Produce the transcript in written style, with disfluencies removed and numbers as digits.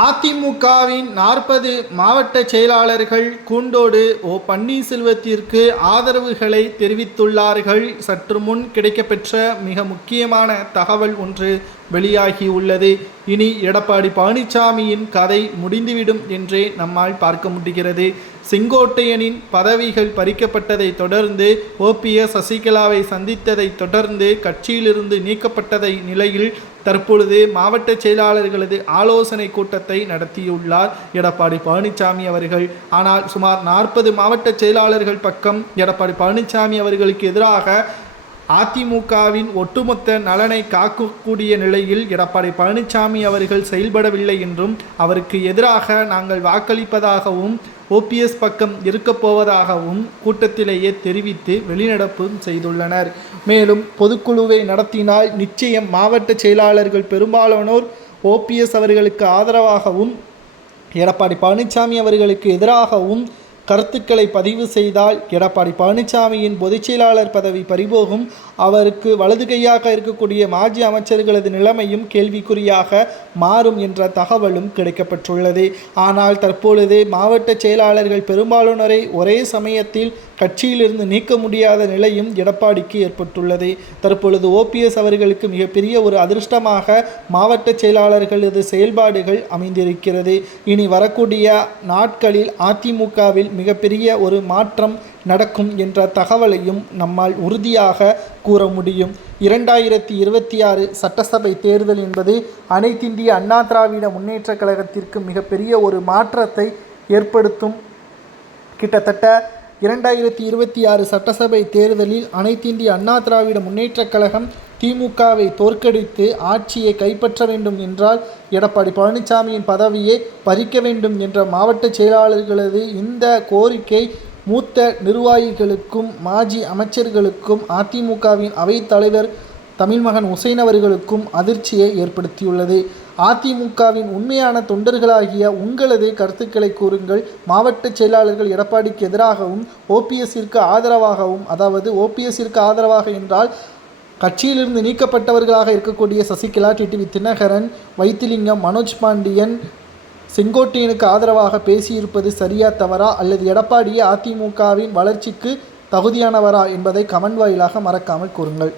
அதிமுகவின் 40 மாவட்ட செயலாளர்கள் கூண்டோடு ஓ பன்னீர்செல்வத்திற்கு ஆதரவுகளை தெரிவித்துள்ளார்கள். சற்று முன் கிடைக்கப்பெற்ற மிக முக்கியமான தகவல் ஒன்று வெளியாகியுள்ளது. இனி எடப்பாடி பழனிசாமியின் கதை முடிந்துவிடும் என்றே நம்மால் பார்க்க முடிகிறது. செங்கோட்டையனின் பதவிகள் பறிக்கப்பட்டதை தொடர்ந்து ஓபிஎஸ் சசிகலாவை சந்தித்ததை தொடர்ந்து கட்சியிலிருந்து நீக்கப்பட்டதை நிலையில் தற்பொழுது மாவட்ட செயலாளர்களது ஆலோசனை கூட்டத்தை நடத்தியுள்ளார் எடப்பாடி பழனிசாமி அவர்கள். ஆனால் சுமார் 40 மாவட்ட செயலாளர்கள் பக்கம் எடப்பாடி பழனிசாமி அவர்களுக்கு எதிராக அதிமுகவின் ஒட்டுமொத்த நலனை காக்கக்கூடிய நிலையில் எடப்பாடி பழனிசாமி அவர்கள் செயல்படவில்லை என்றும் அவருக்கு எதிராக நாங்கள் வாக்களிப்பதாகவும் ஓபிஎஸ் பக்கம் இருக்கப் போவதாகவும் கூட்டத்திலேயே தெரிவித்து வெளிநடப்பும் செய்துள்ளனர். மேலும் பொதுக்குழுவை நடத்தினால் நிச்சயம் மாவட்ட செயலாளர்கள் பெரும்பாலானோர் ஓபிஎஸ் அவர்களுக்கு ஆதரவாகவும் எடப்பாடி பழனிசாமி அவர்களுக்கு எதிராகவும் கருத்துக்களை பதிவு செய்தால் எடப்பாடி பழனிசாமியின் பொதுச் செயலாளர் பதவி பறிபோகும். அவருக்கு வலது கையாக இருக்கக்கூடிய மாஜி அமைச்சர்களது நிலைமையும் கேள்விக்குறியாக மாறும் என்ற தகவலும் கிடைக்கப்பட்டுள்ளது. ஆனால் தற்பொழுது மாவட்ட செயலாளர்கள் பெரும்பாலானோரை ஒரே சமயத்தில் கட்சியிலிருந்து நீக்க முடியாத நிலையும் எடப்பாடிக்கு ஏற்பட்டுள்ளது. தற்பொழுது ஓபிஎஸ் அவர்களுக்கு மிகப்பெரிய ஒரு அதிர்ஷ்டமாக மாவட்ட செயலாளர்களது செயல்பாடுகள் அமைந்திருக்கிறது. இனி வரக்கூடிய நாட்களில் அதிமுகவில் மிகப்பெரிய ஒரு மாற்றம் நடக்கும் என்ற தகவலையும் நம்மால் உறுதியாக கூற முடியும். 2026 சட்டசபை தேர்தல் என்பது அனைத்திந்திய அண்ணா திராவிட முன்னேற்றக் கழகத்திற்கு மிகப்பெரிய ஒரு மாற்றத்தை ஏற்படுத்தும். கிட்டத்தட்ட 2026 சட்டசபை தேர்தலில் அனைத்திந்திய அண்ணா திராவிட முன்னேற்றக் கழகம் திமுகவை தோற்கடித்து ஆட்சியை கைப்பற்ற வேண்டும் என்றால் எடப்பாடி பழனிசாமியின் பதவியை பறிக்க வேண்டும் என்ற மாவட்ட செயலாளர்களது இந்த கோரிக்கை மூத்த நிர்வாகிகளுக்கும் மாஜி அமைச்சர்களுக்கும் அதிமுகவின் அவைத்தலைவர் தமிழ்மகன் உசேன் அவர்களுக்கும் அதிர்ச்சியை ஏற்படுத்தியுள்ளது. அதிமுகவின் உண்மையான தொண்டர்களாகிய உங்களது கருத்துக்களை கூறுங்கள். மாவட்ட செயலாளர்கள் எடப்பாடிக்கு எதிராகவும் ஓபிஎஸ்ஸிற்கு ஆதரவாகவும், அதாவது ஓபிஎஸ்ஸிற்கு ஆதரவாக என்றால் கட்சியிலிருந்து நீக்கப்பட்டவர்களாக இருக்கக்கூடிய சசிகலா, டிடிவி தினகரன், வைத்திலிங்கம், மனோஜ் பாண்டியன், செங்கோட்டையனுக்கு ஆதரவாக பேசியிருப்பது சரியா தவறா, அல்லது எடப்பாடியே அதிமுகவின் வளர்ச்சிக்கு தகுதியானவரா என்பதை கமெண்ட் வாயிலாக மறக்காமல் கூறுங்கள்.